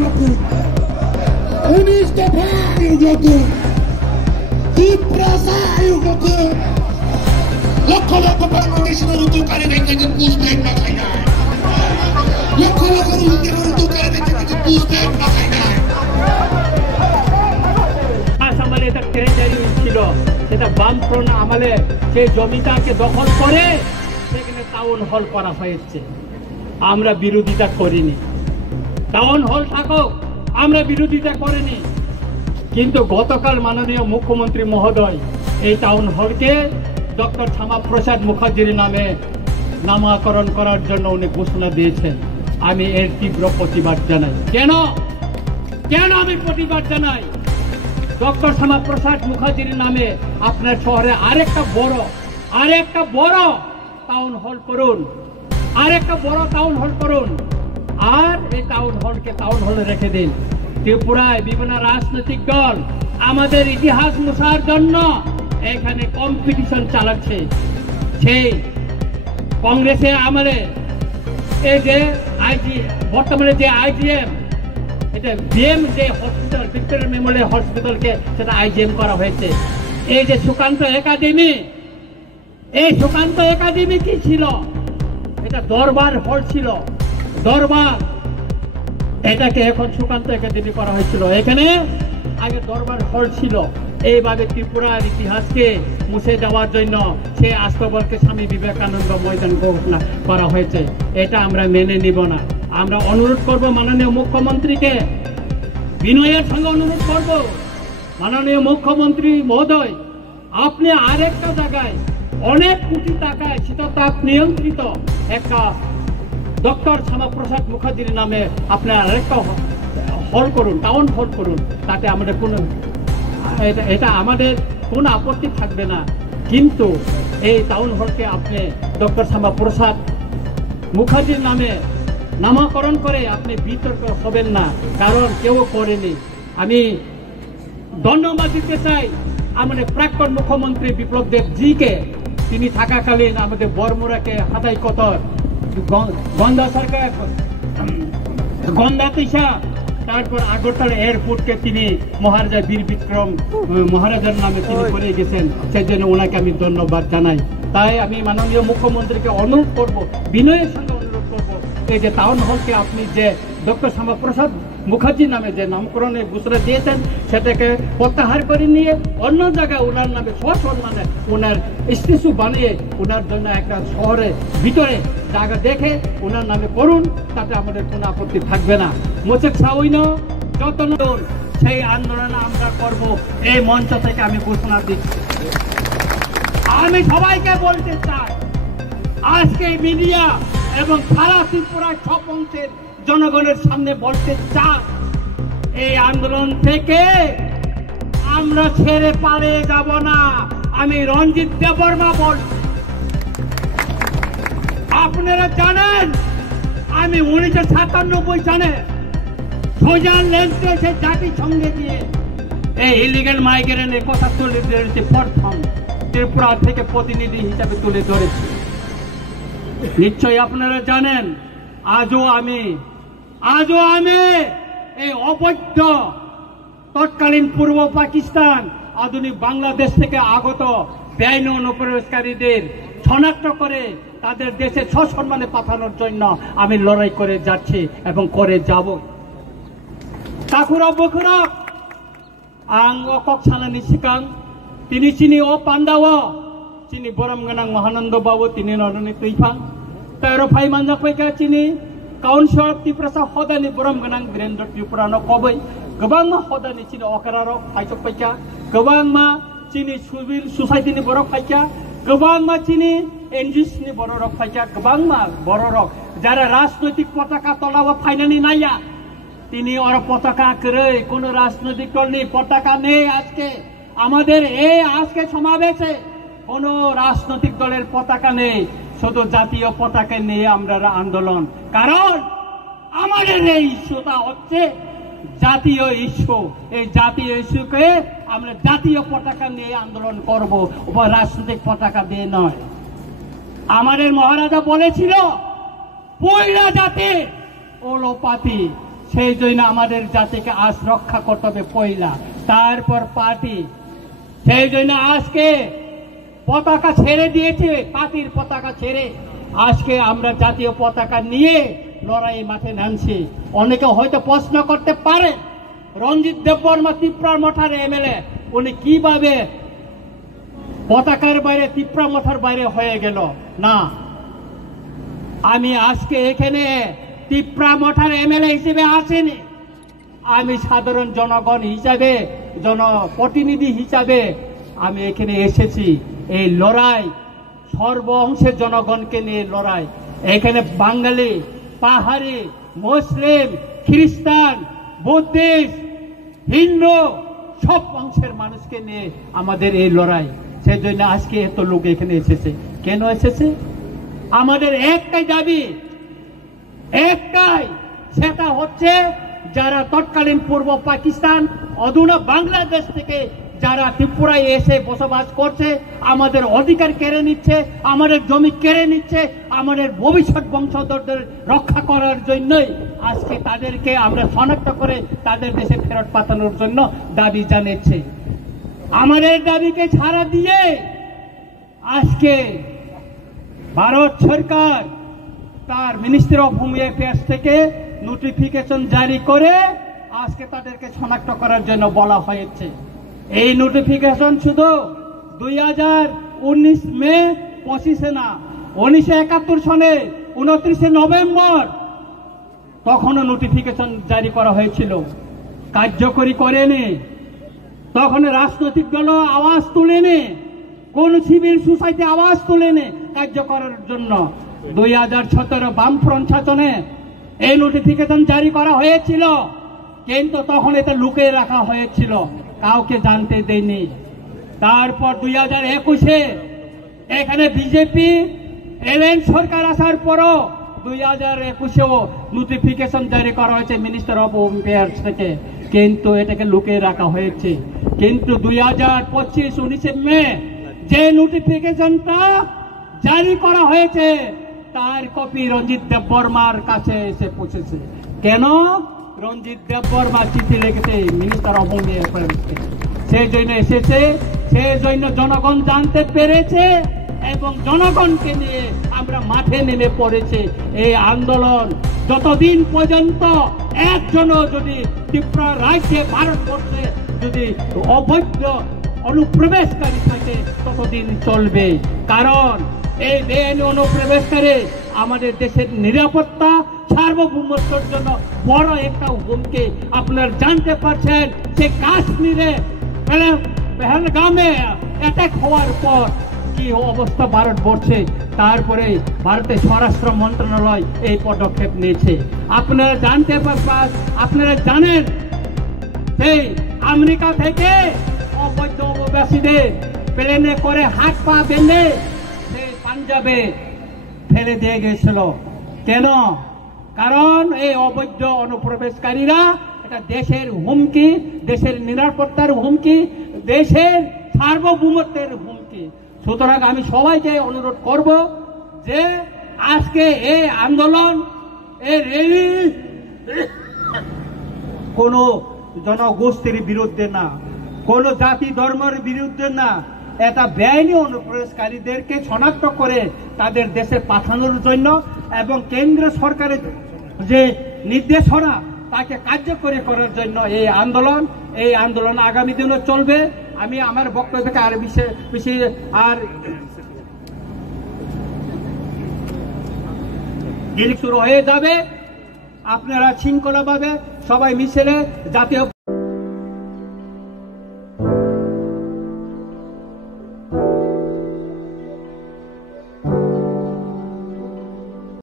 যখন 19 দফায় যখন তীব্রতায় যখন লক্ষ লক্ষ বাংলাদেশের দোকানে দেখে যে পুষবেন না খাই না লক্ষ লক্ষ রোহিঙ্গার দোকানে দেখে যে পুষবেন না খাই না আমলে এটা টেন্ডারি ছিল সেটা বামফ্রন্ট আমলে যে জমিটাকে দখল করে সেখানে টাউন হল করা হয়েছে আমরা বিরোধিতা করিনি টাউন হল থাকুক আমরা বিরোধিতা করিনি কিন্তু গতকাল মাননীয় মুখ্যমন্ত্রী মহোদয় এই টাউন হলকে ডক্টর শ্যামাপ্রসাদ মুখার্জির নামে নামকরণ করার জন্য উনি ঘোষণা দিয়েছেন আমি এর তীব্র প্রতিবাদ জানাই কেন আমি প্রতিবাদ জানাই ডক্টর শ্যামাপ্রসাদ মুখার্জির নামে আপনার শহরে আরেকটা বড় টাউন হল করুন আর এই টাউন হলকে টাউন হলে রেখে দিন ত্রিপুরায় বিভিন্ন রাজনৈতিক দল আমাদের ইতিহাস মোছার জন্য এখানে কম্পিটিশন চালাচ্ছে সেই কংগ্রেসের আমলে এই যে বর্তমানে যে আইজিএম এটা বিএম যে হসপিটাল ভিক্টোরিয়া মেমোরিয়াল হসপিটালকে সেটা আইজিএম করা হয়েছে এই যে সুকান্ত একাডেমি কি ছিল এটা দরবার হল ছিল এটাকে এখন সুকান্ত একাডেমি করা হয়েছিল এখানে আগে দরবার হল ছিল এইভাবে ত্রিপুরার ইতিহাসকে মুছে দেওয়ার জন্য সে আস্তবলকে স্বামী বিবেকানন্দ ময়দান ঘোষণা করা হয়েছে এটা আমরা মেনে নিব না আমরা অনুরোধ করব মাননীয় মুখ্যমন্ত্রীকে বিনয়ের সঙ্গে অনুরোধ করব মাননীয় মুখ্যমন্ত্রী মহোদয় আপনি আরেকটা জায়গায় অনেক কোটি টাকায় শীততাপ নিয়ন্ত্রিত একটা ডক্টর শ্যামাপ্রসাদ মুখার্জির নামে আপনার আরেকটা হল করুন টাউন হল করুন তাতে আমাদের এটা আমাদের কোনো আপত্তি থাকবে না কিন্তু এই টাউন হলকে আপনি ডক্টর শ্যামাপ্রসাদ মুখার্জির নামে নামকরণ করে আপনি বিতর্ক হবেন না কারণ কেউ করেনি আমি ধন্যবাদ দিতে চাই আমাদের প্রাক্তন মুখ্যমন্ত্রী বিপ্লব দেব জিকে তিনি থাকাকালীন আমাদের বরমুড়াকে হাতাই কতর গন্ধা সরকার গন্ধা তিসা তারপর আগরতলা এয়ারপোর্টকে তিনি মহারাজা বীর বিক্রম মহারাজার নামে তিনি করে গেছেন সেই জন্য ওনাকে আমি ধন্যবাদ জানাই তাই আমি মাননীয় মুখ্যমন্ত্রীকে অনুরোধ করব বিনয়ের সঙ্গে অনুরোধ করব এই যে টাউন হলকে আপনি যে ডক্টর শ্যামাপ্রসাদ মুখার্জির নামে যে নামকরণের ঘোষণা দিয়েছেন সেটাকে প্রত্যাহার করে নিয়ে অন্য জায়গায় ওনার নামে সসম্মানে ওনার স্ট্যাচু বানিয়ে ওনার জন্য একটা শহরের ভিতরে জায়গা দেখে ওনার নামে করুন তাতে আমাদের কোনো আপত্তি থাকবে না মোচেক সাউইন যত্ন সেই আন্দোলন আমরা করব এই মঞ্চ থেকে আমি ঘোষণা দিচ্ছি আমি সবাইকে বলতে চাই আজকে মিডিয়া এবং সারা ত্রিপুরার সব অংশের জনগণের সামনে বলতে চাই এই আন্দোলন থেকে আমরা ছেড়ে পালিয়ে যাব না আমি রঞ্জিত দেববর্মা বলছি আপনারা জানেন আমি 1997 সালে সুইজারল্যান্ডকে সে জাতিসংঘে দিয়ে এই ইলিগাল মাইগ্রেন্টের কথা তুলে ধরেছে প্রথম ত্রিপুরা থেকে প্রতিনিধি হিসাবে তুলে ধরেছি নিশ্চয়ই আপনারা জানেন আজও আমি এই অবৈধ তৎকালীন পূর্ব পাকিস্তান আধুনিক বাংলাদেশ থেকে আগত বেআইনি অনুপ্রবেশকারীদের শনাক্ত করে তাদের দেশে সসম্মানে পাঠানোর জন্য আমি লড়াই করে যাচ্ছি এবং করে যাব কাকুরা বকুরা আং অকক সানানি সিকাং তিনি চিনি ও পান্ডাও চিনি বরম গোনাं মহানন্দ বাবু তিনি নরনি তৈফাং তেরো ফাই मानजाफैका चिनी काउन्सिल त्रिपुरा हदानि बरम गोनां वीरेन्द्र त्रिपुरानो कबै गोबांमा हदानि चिनी अकारारो फाइसक फैका गोबांमा चिनी सिभिल ससाइटिनि बरक फैका गोबांमा चिनी एनजिओसनि बरक फैका गोबांमा बरक যারা রাজনৈতিক পতাকা তলাওয়া ফাইনালি নাইয়া তিনি ওর পতাকা করে কোন রাজনৈতিক দল নেই পতাকা নেই আজকে আমাদের এই আজকে সমাবেশে কোন রাজনৈতিক দলের পতাকা নেই শুধু জাতীয় পতাকা নিয়ে আমরা আন্দোলন কারণ আমাদের এই ইস্যুটা হচ্ছে জাতীয় ইস্যু এই জাতীয় ইস্যুকে আমরা জাতীয় পতাকা নিয়ে আন্দোলন করব রাজনৈতিক পতাকা দিয়ে নয় আমাদের মহারাজা বলেছিল পয়লা জাতি ওলোপাতি সেই জন্য আমাদের জাতিকে আজ রক্ষা করতে হবে পয়লা, তারপর পার্টি। সেই জন্য আজকে পতাকা ছেড়ে দিয়েছে, পার্টির পতাকা ছেড়ে আজকে আমরা জাতীয় পতাকা নিয়ে লড়াই মাঠে নামছি। অনেকে হয়তো প্রশ্ন করতে পারে রঞ্জিত দেববর্মা ত্রিপুরা মঠার এমএলএ, উনি কিভাবে পতাকার বাইরে ত্রিপুরা মঠার বাইরে হয়ে গেল? না, আমি আজকে এখানে ত্রিপুরা মঠার এমএলএ হিসেবে আসিনি, আমি সাধারণ জনগণ হিসাবে, জনপ্রতিনিধি হিসাবে আমি এখানে এসেছি। এই লড়াই সর্ব অংশের জনগণকে নিয়ে লড়াই। এখানে বাঙালি, পাহাড়ি, মুসলিম, খ্রিস্টান, বুদ্ধিস্ট, হিন্দু সব অংশের মানুষকে নিয়ে আমাদের এই লড়াই। সেই জন্য আজকে এত লোক এখানে এসেছে। কেন এসেছে? আমাদের একটাই দাবি, একটাই, সেটা হচ্ছে যারা তৎকালীন পূর্ব পাকিস্তান, অধুনা বাংলাদেশ থেকে যারা ত্রিপুরায় এসে বসবাস করছে, আমাদের অধিকার কেড়ে নিচ্ছে, আমাদের জমি কেড়ে নিচ্ছে, আমাদের ভবিষ্যৎ বংশধরদের রক্ষা করার জন্যই আজকে তাদেরকে আমরা শনাক্ত করে তাদের দেশে ফেরত পাঠানোর জন্য দাবি জানাচ্ছে। আমাদের দাবিকে ছাড়া দিয়ে আজকে ভারত সরকার তার মিনিস্ট্রি অফ হোম অ্যাফেয়ার্স থেকে নোটিফিকেশন জারি করে আজকে তাদেরকে শনাক্ত করার জন্য বলা হয়েছে। এই নোটিফিকেশন শুধু 2019 মে 25 না, 1971 সনে 29 নভেম্বর তখনও নোটিফিকেশন জারি করা হয়েছিল, কার্যকরী করেনি। তখন রাজনৈতিক দল আওয়াজ তুলেনি, কোন সিভিল সোসাইটি আওয়াজ তুলেনি কার্য করার জন্য। 2017 বামফ্রন্ট শাসনে এই নোটিফিকেশন জারি করা হয়েছিল, কিন্তু তখন এটা লুকিয়ে রাখা হয়েছিল, কাউকে জানতে দেয়নি। তারপর 2021-এ এখানে বিজেপি এলেন সরকার আসার পরও 2021-এও নোটিফিকেশন জারি করা হয়েছে মিনিস্টার অফ হোম অ্যাফেয়ার্স থেকে, কিন্তু এটাকে লুকিয়ে রাখা হয়েছে। কিন্তু 2025 19 মে যে নোটিফিকেশনটা জারি করা হয়েছে তার কপি রঞ্জিত দেববর্মার কাছে এসে পৌঁছেছে। কেন? রঞ্জিত দেববর্মা চিঠি লিখেছে মিনিস্টার অফ হোম অ্যাফেয়ার্সকে, সেই জন্য এসেছে, সেই জন্য জনগণ জানতে পেরেছে এবং জনগণকে নিয়ে আমরা মাঠে নেমে পড়েছে। এই আন্দোলন যতদিন পর্যন্ত একজনও যদি ত্রিপুরা রাজ্যে, ভারতবর্ষে যদি অবৈধ অনুপ্রবেশকারী থাকে ততদিন চলবে। কারণ এই বেআইনি অনুপ্রবেশকারী আমাদের দেশের নিরাপত্তা, সার্বভৌমত্বের জন্য বড় একটা হুমকি। আপনারা জানতে পারছেন যে কাশ্মীরে পেহেলগামে অ্যাটাক হওয়ার পর কি অবস্থা ভারতবর্ষে, তারপরে ভারতের স্বরাষ্ট্র মন্ত্রণালয় এই পদক্ষেপ নিয়েছে। আপনারা জানতে পারবেন, আপনারা জানেন সেই আমেরিকা থেকে অবৈধ অভিবাসীদের প্লেনে করে হাত পা বেঁধে সেই পাঞ্জাবে ফেলে দিয়ে গেছিল। কেন? কারণ এই অবৈধ অনুপ্রবেশকারীরা এটা দেশের হুমকি, দেশের নিরাপত্তার হুমকি, দেশের সার্বভৌমত্বের হুমকি। সুতরাং আমি সবাইকে অনুরোধ করব যে আজকে এই আন্দোলন, এই র্যালি কোন জনগোষ্ঠীর বিরুদ্ধে না, কোন জাতি ধর্মের বিরুদ্ধে না, এটা বেআইনি অনুপ্রবেশকারীদেরকে শনাক্ত করে তাদের দেশে পাঠানোর জন্য এবং কেন্দ্র সরকারের যে নির্দেশনা তাকে কার্যকরী করার জন্য এই আন্দোলন আগামী দিনে চলবে। আমি আমার বক্তব্যকে আর বেশি আর শুরু হয়ে যাবে। আপনারা শৃঙ্খলাভাবে সবাই মিছিলে জাতীয়